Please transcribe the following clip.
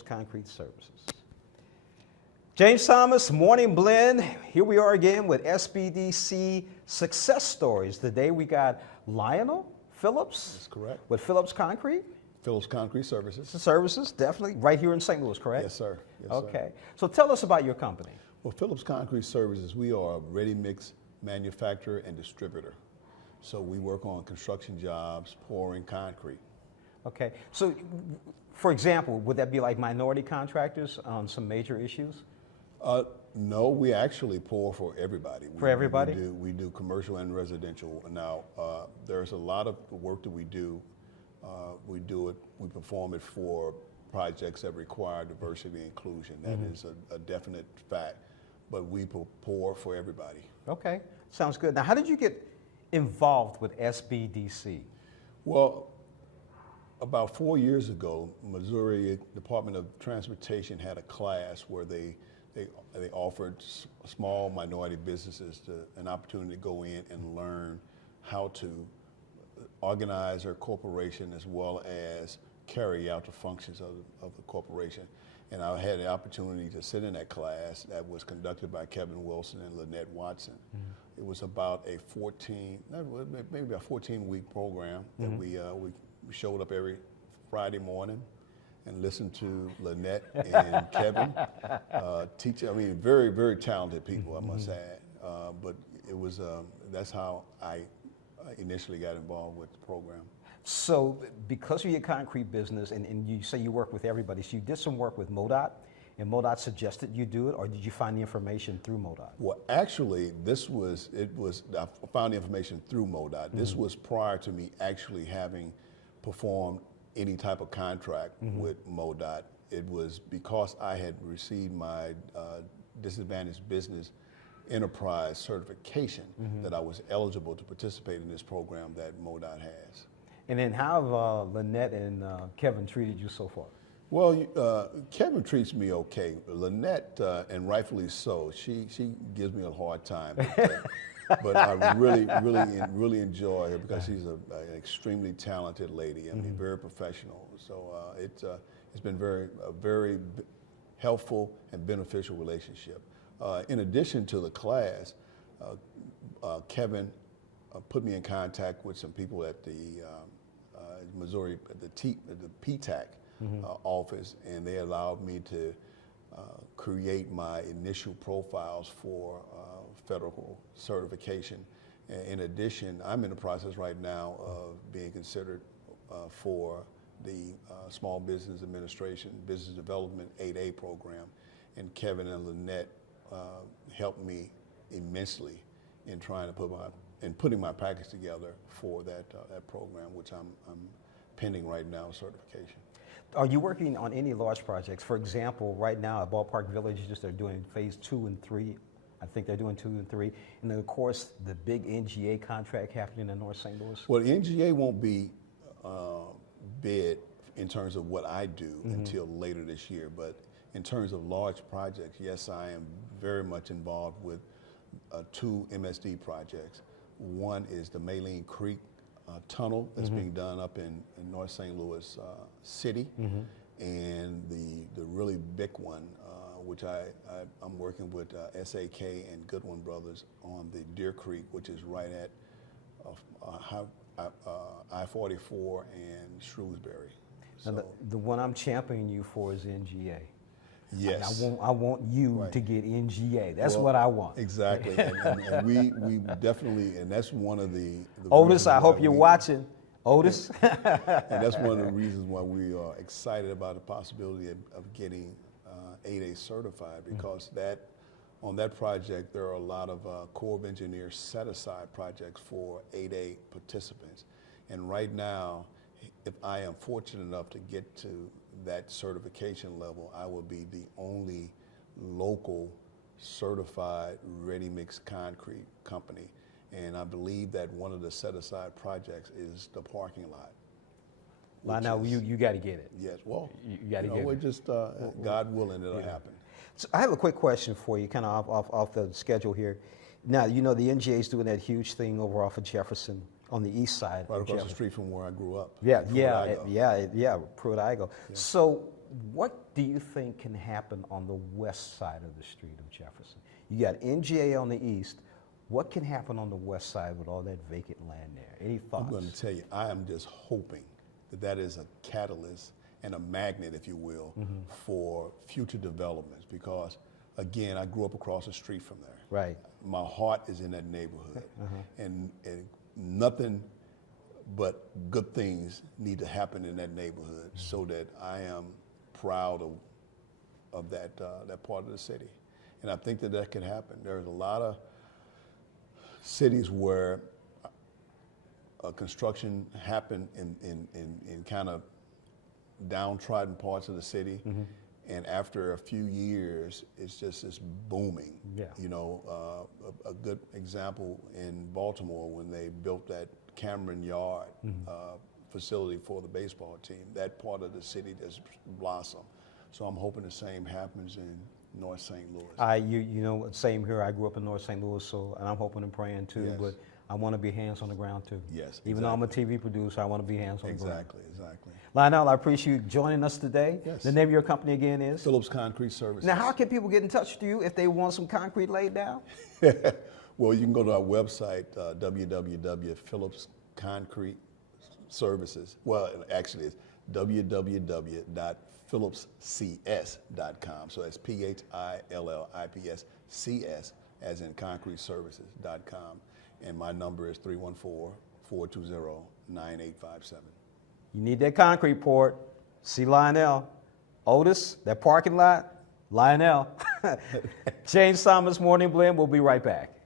Concrete Services. James Thomas, Morning Blend. Here we are again with SBDC success stories. Today we got Lionell, Phillips. That's correct. With Phillips Concrete. Phillips Concrete Services. Services, definitely. Right here in St. Louis, correct? Yes, sir. Yes, okay. Sir. So tell us about your company. Well, Phillips Concrete Services, we are a ready-mix manufacturer and distributor. So we work on construction jobs, pouring concrete. Okay. So, for example, would that be like minority contractors on some major issues? No, we actually pour for everybody. For everybody? We do commercial and residential. Now, there's a lot of work that we do. We perform it for projects that require diversity and inclusion. That is a definite fact. But we pour for everybody. Okay, sounds good. Now, how did you get involved with SBDC? Well, about 4 years ago, Missouri Department of Transportation had a class where they offered small minority businesses an opportunity to go in and learn how to organize their corporation as well as carry out the functions of the corporation. And I had the opportunity to sit in that class that was conducted by Kevin Wilson and Lynette Watson. It was about a 14-week program that we showed up every Friday morning and listened to Lynette and Kevin teach. I mean, very, very talented people, I must add. But it was that's how I initially got involved with the program. So because of your concrete business, and you say you work with everybody, so you did some work with MoDOT, and MoDOT suggested you do it, or did you find the information through MoDOT? Well, actually, I found the information through MoDOT. This was prior to me actually having performed any type of contract with MoDOT. It was because I had received my disadvantaged business enterprise certification that I was eligible to participate in this program that MoDOT has. And then how have Lynette and Kevin treated you so far? Well, Kevin treats me okay. Lynette, and rightfully so, she gives me a hard time. But I really enjoy her because she's an extremely talented lady. I mean, very professional. So it's been a very helpful and beneficial relationship. In addition to the class, Kevin put me in contact with some people at the Missouri, the PTAC office, and they allowed me to create my initial profiles for federal certification. In addition, I'm in the process right now of being considered for the Small Business Administration Business Development 8A program, and Kevin and Lynette helped me immensely in trying to putting my package together for that program, which I'm pending right now, certification. Are you working on any large projects? For example, right now at Ballpark Villages, they're doing phase 2 and 3. I think they're doing 2 and 3. And then, of course, the big NGA contract happening in North St. Louis. Well, the NGA won't be bid in terms of what I do until later this year. But in terms of large projects, yes, I am very much involved with 2 MSD projects. One is the Maline Creek tunnel that's being done up in North St. Louis City, and the really big one, which I'm working with SAK and Goodwin Brothers on the Deer Creek, which is right at I-44 and Shrewsbury. Now the one I'm championing you for is NGA. Yes. I want you to get NGA. That's what I want. Exactly. and we definitely, and that's one of the Otis, I hope you're watching. Otis. And that's one of the reasons why we are excited about the possibility of getting 8A certified, because on that project there are a lot of Corps of Engineers set-aside projects for 8A participants. And right now, if I am fortunate enough to get to that certification level, I will be the only local certified ready-mix concrete company. And I believe that one of the set-aside projects is the parking lot. Lionell, you got to get it. Yes, well, you got to get it. We're just, God willing, it'll happen. So I have a quick question for you, kind of off the schedule here. Now, you know the NGA is doing that huge thing over off of Jefferson on the east side. Right across the street from where I grew up. Yeah, Pruitt-Igoe. Yeah. So what do you think can happen on the west side of the street of Jefferson? You got NGA on the east. What can happen on the west side with all that vacant land there? Any thoughts? I'm going to tell you, I am just hoping that that is a catalyst and a magnet, if you will, for future developments. Because, again, I grew up across the street from there. Right. My heart is in that neighborhood, and nothing but good things need to happen in that neighborhood so that I am proud of that part of the city. And I think that can happen. There's a lot of cities where construction happened in kind of downtrodden parts of the city, and after a few years, it's just this booming. Yeah. You know, a good example in Baltimore when they built that Cameron Yard facility for the baseball team. That part of the city just blossomed. So I'm hoping the same happens in North St. Louis. You know, same here. I grew up in North St. Louis, so and I'm hoping and praying too. Yes. But I want to be hands on the ground too. Yes, Even though I'm a TV producer, I want to be hands on the ground. Exactly. Lionell, I appreciate you joining us today. Yes. The name of your company again is? Phillips Concrete Services. Now, how can people get in touch with you if they want some concrete laid down? Well, you can go to our website, www.phillipsconcreteservices. Well, actually, it's www.phillipscs.com. So that's PHILLIPS as in concreteservices.com. And my number is 314-420-9857. You need that concrete poured. See Lionell. Otis, that parking lot, Lionell. James Thomas, Morning Blend. We'll be right back.